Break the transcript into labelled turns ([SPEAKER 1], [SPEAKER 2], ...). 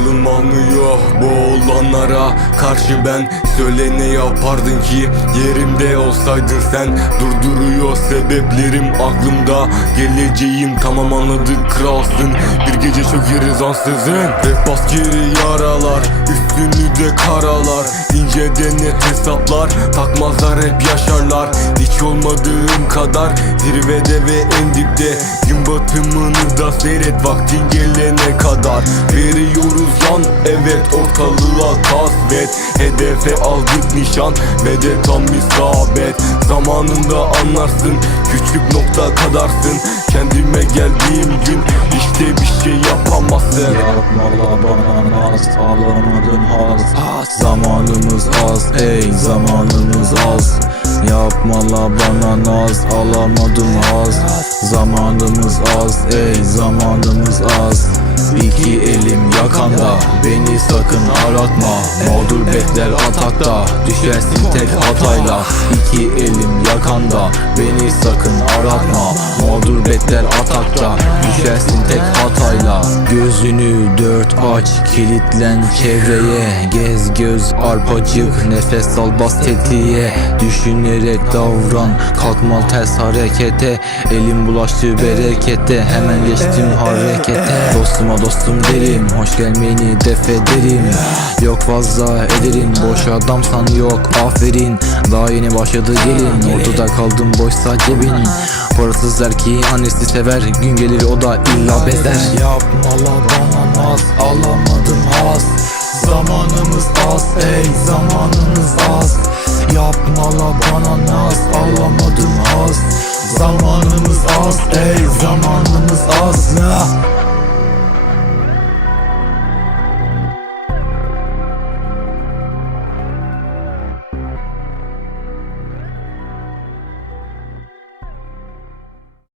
[SPEAKER 1] Aklım almıyor bu olanlara Karşı ben söyle ne yapardın ki? Yerimde olsaydın sen Durduruyor sebeplerim aklımda. Geleceğim tamam anladık kralsın. Bir gece çökeriz ansızın Rap bas geri yaralar Üstünü de karalar İnce de net hesaplar Takmazlar hep yaşarlar. Hiç olmadığım kadar Zirvede ve en dipte Gün batımını da seyret Vaktin gelene kadar. Veriyoruz yan evet ortalığa kasvet Hedefe aldık nişan ve de tam isabet. Zamanında anlarsın Küçük nokta kadarsın Kendime geldiğim gün işte bir şey yapamazsın.
[SPEAKER 2] Yapma la bana naz Alamadın haz Zamanımız az ey zamanımız az Yapma la bana naz Alamadım haz Zamanımız az ey zamanımız az yakanda Beni sakın aratma. Mağdur bekler atakta. Düşersin tek hatayla İki elim yakanda. Beni sakın aratma. Mağdur bekler atakta. Düşersin tek hatayla Gözünü dört aç Kilitlen çevreye. Gez göz arpacık Nefes al bas tetiğe. Düşünerek davran Kalkma ters harekete. Elim bulaştı berekete Hemen geçtim harekete. Dostuma dostum derim Hoş gelmeyeni def ederim. Yok fazla ederim Boş adamsan yok aferin. Daha yeni başladı gelin Ortada kaldım boşsa cebin. Parasız erkeği annesi sever Gün gelir o da illa bezer Yapma la bana naz Alamadım has Zamanımız az ey zamanımız az. Yapma la bana naz Alamadım has Zamanımız az ey zamanımız az. Ya